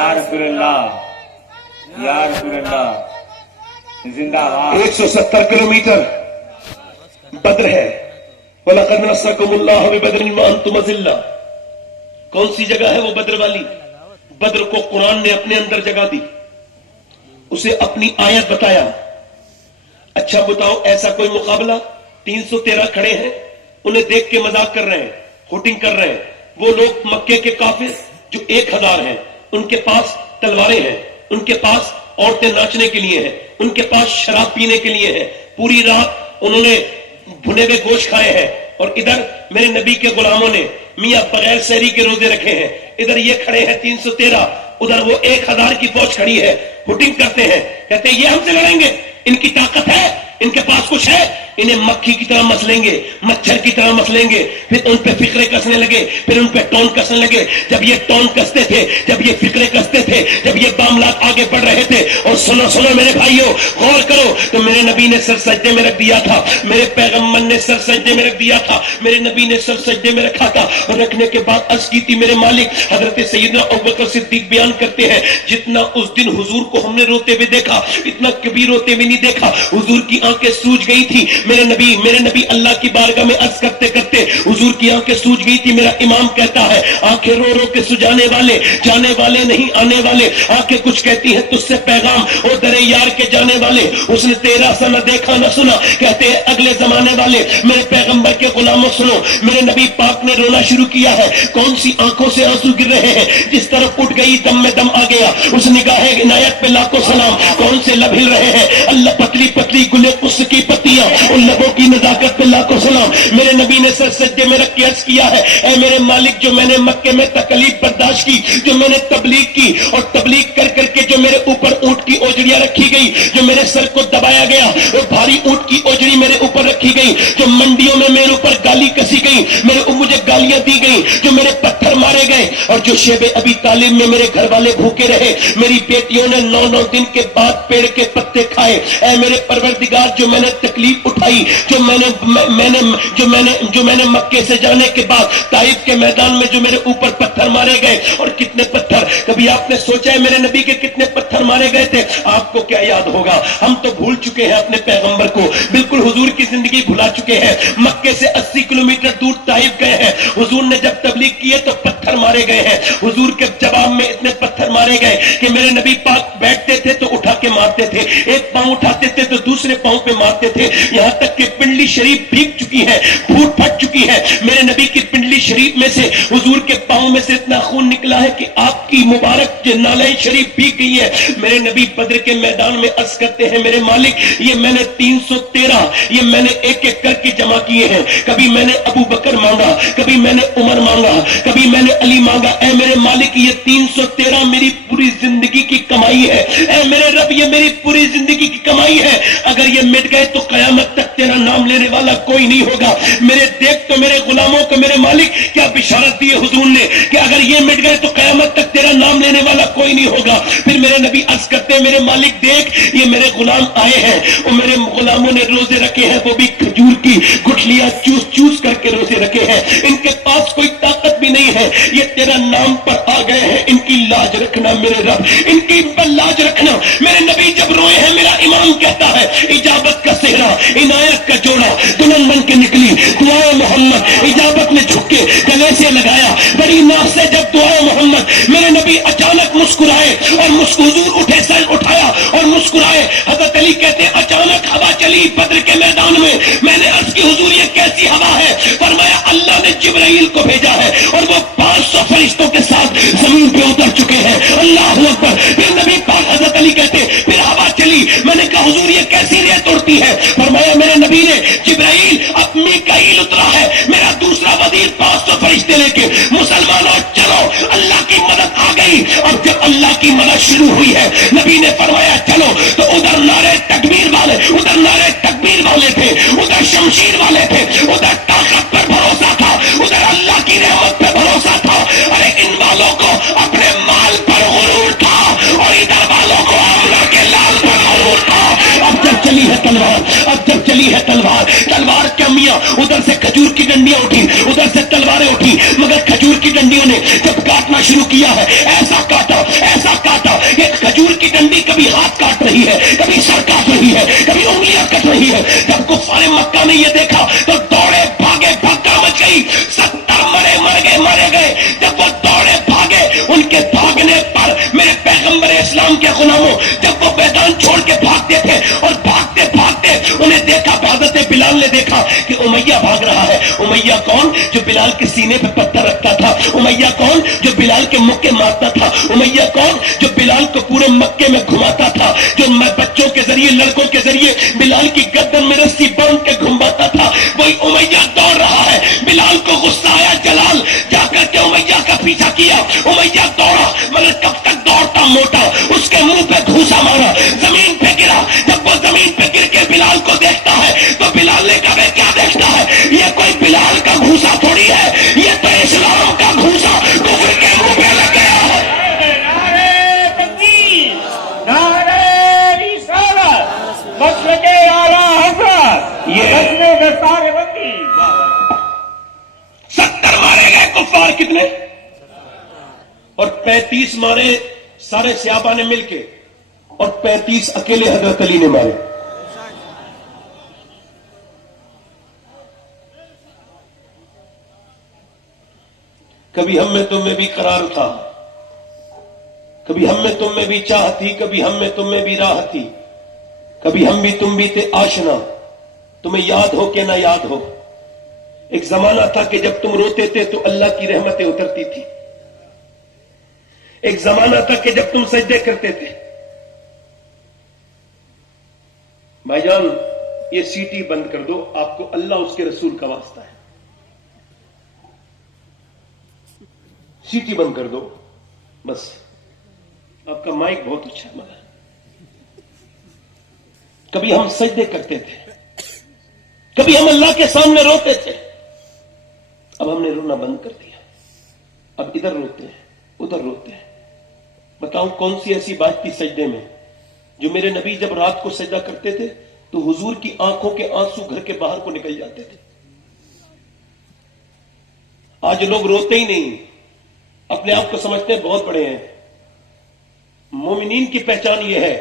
یا رسول اللہ، یا رسول اللہ، زندہ باد۔ 170 کلومیٹر بدر ہے۔ وَلَقَدْ نَصَّرَكُمُ اللَّهُ بِبَدْرٍ وَأَنْتُمْ أَذِلَّةٌ۔ کون سی جگہ ہے وہ بدر والی؟ بدر کو قرآن نے اپنے اندر جگہ دی، اسے اپنی آیت بتایا۔ اچھا بتاؤ، ایسا کوئی مقابلہ؟ 313 کھڑے ہیں، انہیں دیکھ کے مذاق کر رہے ہیں، ہوٹنگ کر رہے ہیں۔ وہ لوگ مکے کے کافر جو 1000 ہیں، ان کے پاس تلواریں ہیں، ان کے پاس عورتیں ناچنے کے لیے ہیں، ان کے پاس شراب پینے کے لیے ہے، پوری رات انہوں نے بھنے ہوئے گوشت کھائے ہیں، اور ادھر میرے نبی کے غلاموں نے میاں بغیر سحری کے روزے رکھے ہیں۔ ادھر یہ کھڑے ہیں 313، ادھر وہ 1000 کی فوج کھڑی ہے، ہوٹنگ کرتے ہیں، کہتے ہیں یہ ہم سے لڑیں گے، ان کی طاقت ہے، ان کے پاس کچھ ہے، انہیں مکھی کی طرح مسلیں گے، مچھر کی طرح مسلیں گے۔ پھر ان پہ فکرے کسنے لگے، پھر ان پہ ٹون کسنے لگے۔ جب یہ ٹون کستے تھے، جب یہ فکرے کستے تھے، جب یہ معاملات آگے بڑھ رہے تھے، اور سنو سنو میرے بھائیوں، غور کرو، تو میرے نبی نے سر سجدے میں رکھ دیا تھا، میرے پیغمبر نے سر سجدے میں رکھ دیا تھا، میرے نبی نے سر سجدے میں رکھا تھا، اور رکھنے کے بعد عرض کی تھی میرے مالک۔ حضرت سیدنا ابوبکر صدیق بیان کرتے ہیں، جتنا اس دن حضور کو ہم نے روتے ہوئے دیکھا، اتنا کبھی روتے ہوئے نہیں دیکھا۔ حضور کی آنکھیں سوج گئی تھی، میرے نبی اللہ کی بارگاہ میں عرض کرتے کرتے حضور کی آنکھیں سوج گئی تھی۔ میرا امام کہتا ہے، آنکھیں رو رو کے سجانے والے، جانے والے نہیں آنے والے، آنکھیں کچھ کہتی ہیں تجھ سے پیغام، اور در یار کے جانے والے، اس نے تیرا سا نہ دیکھا نہ سنا، کہتے ہیں اگلے زمانے والے، میرے پیغمبر کے غلاموں سنو، میرے نبی پاک نے رونا شروع کیا ہے۔ کون سی آنکھوں سے آنسو گر رہے ہیں؟ جس طرف اٹھ گئی دم میں دم آ گیا، اس نگاہ عنایت پہ لاکھوں سلام۔ کون سے لب ہل رہے ہیں؟ اللہ پتلی پتلی گلے اس کی پتیاں، ان لبوں کی نزاکت پہ لاکھوں سلام۔ میرے نبی نے سر سجدے میں رکھ کے عرض کیا ہے، اے میرے مالک، جو میں نے مکے میں تکلیف برداشت کی، جو میں نے تبلیغ کی، اور تبلیغ کر کر کے جو میرے اوپر اونٹ کی اوجڑیاں رکھی گئی، جو میرے سر کو دبایا گیا، اور بھاری اونٹ کی اوجڑی میرے اوپر رکھی گئی، جو منڈیوں میں میرے اوپر گالی کسی گئی، مجھے گالیاں دی گئی، جو میرے پتھر مارے گئے، اور جو شیب ابی طالب میں میرے گھر والے بھوکے رہے، میری بیٹیوں نے 9 دن کے بعد پیڑ کے پتے کھائے، اے میرے پروردگار، جو میں نے تکلیف اٹھائی، جو میں نے مکے سے جانے کے بعد طائف کے میدان میں جو میرے اوپر پتھر مارے گئے، اور کتنے پتھر، کبھی آپ نے سوچا ہے میرے نبی کے کتنے پتھر مارے گئے تھے؟ آپ کو کیا یاد ہوگا؟ ہم تو بھول چکے ہیں اپنے پیغمبر کو، بالکل حضور کی زندگی بھلا چکے ہیں۔ مکے سے 80 کلومیٹر دور طائف گئے ہیں، حضور نے جب تبلیغ کیے تو پتھر مارے گئے ہیں، حضور کے جواب میں اتنے پتھر مارے گئے کہ میرے نبی پاک بیٹھتے تھے تو اٹھا کے مارتے تھے، ایک پاؤں اٹھاتے تھے تو دوسرے پاؤں پہ مارتے تھے، یہاں تک کہ پنڈلی شریف بھیگ چکی ہے، پھوٹ پھٹ چکی ہے۔ میرے نبی کی پنڈلی شریف میں سے، حضور کے پاؤں میں سے اتنا خون نکلا ہے کہ آپ کی مبارک نالین شریف بھیگ گئی ہے۔ میرے نبی بدر کے میدان میں عرض کرتے ہیں، میرے مالک، یہ میں نے 313، یہ میں نے ایک ایک کر کے جمع کیے ہیں، کبھی میں نے ابو بکر مانگا، کبھی میں نے عمر مانگا، کبھی میں نے علی مانگا۔ اے میرے مالک، یہ 313 میری پوری زندگی کی کمائی ہے، اے میرے رب، یہ میری پوری زندگی کی کمائی ہے۔ اگر یہ مٹ گئے تو قیامت تک تیرا نام لینے والا کوئی نہیں ہوگا۔ میرے دیکھ تو میرے غلاموں کو میرے مالک کیا بشارت دی ہے حضور نے کہ اگر یہ مٹ گئے تو قیامت تک تیرا نام لینے والا کوئی نہیں ہوگا۔ پھر میرے نبی عرض کرتے ہیں، میرے مالک دیکھ، یہ میرے غلام آئے ہیں، اور میرے غلاموں نے روزے رکھے ہیں، وہ بھی کھجور کی گٹھلیاں چوس چوس کر کے روزے رکھے ہیں، ان کے پاس کوئی طاقت بھی نہیں ہے، یہ تیرا نام پر آ گئے ہیں، ان کی لاج رکھنا میرے رب، ان کی لاج رکھنا۔ میرے نبی جب روئے ہیں، میرا امام کہتا ہے، اجابت کا صحرا، عنایت کا جوڑا دلہن بن کے نکلی، دعائے محمد، اجابت نے جھک کے گلے سے لگایا، بڑی ناز سے جب دعائے محمد، میرے نبی اچانک مسکرائے، اور حضور اٹھے، سر اٹھایا اور مسکرائے۔ حضرت علی کہتے ہیں، اچانک ہوا چلی بدر کے میدان میں نے عرض کی، حضور یہ کیسی ہوا ہے؟ فرمایا، اللہ نے جبرائیل کو بھیجا ہے، اور وہ 500 فرشتوں کے ساتھ زمین پہ اتر چکے ہیں۔ اللہ اکبر۔ پھر نبی پاک حضرت علی کہتے ہیں، پھر ہوا چلی، میں نے کہا حضور یہ کیسی ریت اڑتی ہے؟ فرمایا، میرے نبی نے جبرائیل، اب میکائیل اترا ہے، میرا دوسرا وزیر 500 فرشتے لے کے، مسلمانوں چلو، اللہ کی مدد آ گئی۔ اب جب اللہ کی مدد شروع ہوئی ہے، نبی نے فرمایا چلو، تو ادھر نعرے تکبیر والے، ادھر نعرے تکبیر والے تھے، ادھر شمشیر والے تھے، ادھر طاقت پر بھروسہ تھا، ادھر اللہ کی رحمت پہ بھروسہ تھا۔ ارے ان والوں کو اپنے مال پر غرور تھا، اور ادھر والوں کو آمنہ کے لال پر غرور تھا۔ اب جب چلی ہے تلوار، تلوار کیا میاں، ادھر سے کھجور کی ڈنڈیاں اٹھی، ادھر سے تلواریں اٹھی، مگر کھجور کی ڈنڈیوں نے جب کاٹنا کاٹنا شروع کیا ہے، ایسا کاٹا کہ کھجور کی ڈنڈی کبھی ہاتھ کاٹ رہی ہے، کبھی سر کاٹ رہی ہے، کبھی انگلیاں کٹ رہی ہے۔ جب کفار مکہ نے یہ دیکھا تو دوڑے بھاگے، بھگا مچ گئی، 70 مارے گئے۔ جب وہ دوڑے بھاگے، ان کے بھاگنے پر میرے پیغمبر اسلام کے غلاموں جب وہ میدان چھوڑ کے بھاگتے تھے اور بھاگتے بھاگتے انہیں دیکھا، حضرت بلال نے دیکھا کہ امیہ بھاگ رہا ہے۔ امیہ کون؟ جو بلال کے سینے پہ پتھر رکھتا تھا۔ امیہ کون؟ جو بلال کے مکے مارتا تھا۔ امیہ کون؟ جو بلال کو پورے مکے میں گھماتا تھا، جو بچوں کے ذریعے، لڑکوں کے ذریعے بلال کی گردن میں رسی باندھ کے گھماتا تھا، وہی امیہ دوڑ رہا ہے۔ بلال کو غصہ آیا، جلال جا کر کے امیہ کا پیچھا کیا۔ امیہ دوڑا مگر کب تک دوڑتا، موٹا، اس کے منہ پہ گھوسا مارا، زمین پہ گرا۔ جب وہ زمین پہ گر کے بلال کو دیکھتا ہے تو بلال نے کہا میں کیا دیکھتا ہے، یہ کوئی بلال کا گھوسا تھوڑی ہے، یہ تو اسلام کا گھوسا کفر کے منہ پہ لگ گیا ہے۔ نعرہ تکبیر، نعرہ رسالت، مسلک اعلیٰ حضرت، یہ رسم دستار بندی۔ 70 مارے گئے کفار، کتنے؟ اور 35 مارے سارے صحابہ نے مل کے، اور 35 اکیلے حضرت علی نے مارے۔ کبھی ہم میں تم میں بھی قرار تھا، کبھی ہم میں تم میں بھی چاہ تھی، کبھی ہم میں تم میں بھی راہ تھی، کبھی ہم بھی تم بھی تھے آشنا، تمہیں یاد ہو کہ نہ یاد ہو۔ ایک زمانہ تھا کہ جب تم روتے تھے تو اللہ کی رحمتیں اترتی تھی۔ ایک زمانہ تھا کہ جب تم سجدے کرتے تھے۔ بھائی جان یہ سیٹی بند کر دو، آپ کو اللہ اس کے رسول کا واسطہ ہے، سیٹی بند کر دو بس۔ آپ کا مائک بہت اچھا ہے مگر کبھی ہم سجدے کرتے تھے، کبھی ہم اللہ کے سامنے روتے تھے، اب ہم نے رونا بند کر دیا، اب ادھر روتے ہیں ادھر روتے ہیں۔ بتاؤں کون سی ایسی بات تھی سجدے میں جو میرے نبی جب رات کو سجدہ کرتے تھے تو حضور کی آنکھوں کے آنسو گھر کے باہر کو نکل جاتے تھے؟ آج لوگ روتے ہی نہیں، اپنے آپ کو سمجھتے ہیں بہت بڑے ہیں۔ مومنین کی پہچان یہ ہے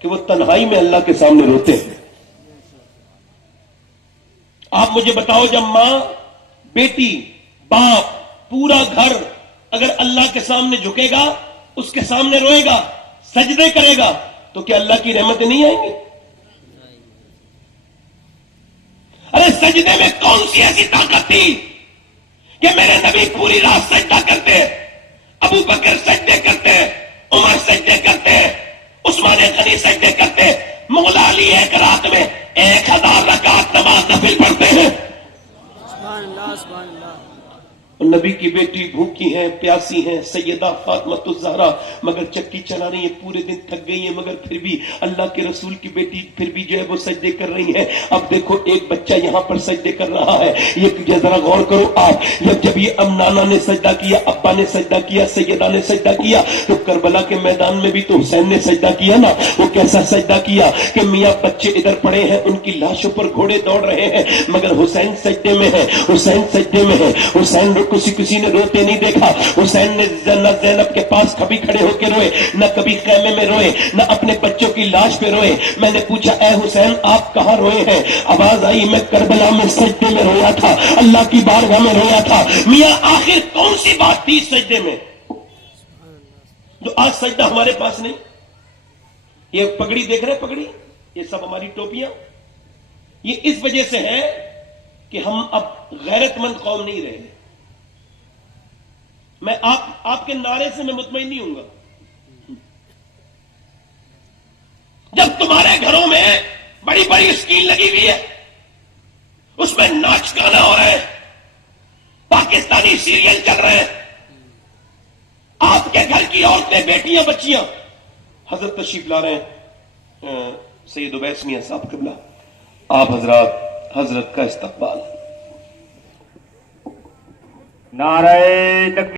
کہ وہ تنہائی میں اللہ کے سامنے روتے ہیں۔ آپ مجھے بتاؤ، جب ماں، بیٹی، باپ، پورا گھر اگر اللہ کے سامنے جھکے گا، اس کے سامنے روئے گا، سجدے کرے گا، تو کیا اللہ کی رحمتیں نہیں آئیں گی؟ ارے سجدے میں کون سی ایسی طاقت تھی کہ میرے نبی پوری رات سجدہ کرتے، ابو بکر سجدے کرتے، عمر سجدے کرتے، عثمان غنی سجدے کرتے، مولا علی ایک رات میں 1000 رکعت نماز نفل پڑھتے ہیں۔ سبحان اللہ سبحان اللہ۔ نبی کی بیٹی بھوکی ہیں، پیاسی ہیں، سیدہ فاطمہ الزہرا، مگر چکی چلا رہی ہیں، پورے دن تھک گئی ہیں، مگر پھر بھی اللہ کے رسول کی بیٹی پھر بھی جو ہے وہ سجدے کر رہی ہیں۔ اب دیکھو ایک بچہ یہاں پر سجدے کر رہا ہے، یہ ذرا غور کرو آپ، جب یہ نانا نے سجدہ کیا، ابا نے سجدہ کیا، سیدہ نے سجدہ کیا، تو کربلا کے میدان میں بھی تو حسین نے سجدہ کیا نا۔ وہ کیسا سجدہ کیا کہ میاں بچے ادھر پڑے ہیں، ان کی لاشوں پر گھوڑے دوڑ رہے ہیں، مگر حسین سجدے میں ہے، حسین سجدے میں ہے۔ حسین کسی نے روتے نہیں دیکھا۔ حسین نے نہ زینب کے پاس کبھی کھڑے ہو کے روئے، نہ کبھی خیمے میں روئے، نہ اپنے بچوں کی لاش پہ روئے۔ میں نے پوچھا اے حسین آپ کہاں روئے ہیں؟ آواز آئی میں کربلا میں سجدے میں رویا تھا، اللہ کی بارگاہ میں رویا تھا۔ میاں آخر کون سی بات تھی سجدے میں جو آج سجدہ ہمارے پاس نہیں؟ یہ پگڑی دیکھ رہے، پگڑی، یہ سب ہماری ٹوپیاں، یہ اس وجہ سے ہے کہ ہم اب غیرت مند قوم نہیں رہے۔ میں آپ کے نعرے سے میں مطمئن نہیں ہوں گا۔ جب تمہارے گھروں میں بڑی بڑی اسکرین لگی ہوئی ہے، اس میں ناچ گانا ہو رہا ہے، پاکستانی سیریل چل رہے ہیں، آپ کے گھر کی عورتیں، بیٹیاں، بچیاں حضرت تشریف لا رہے ہیں، سید اویس میاں صاحب قبلہ، آپ حضرت کا استقبال۔ نعرہ تکبیر۔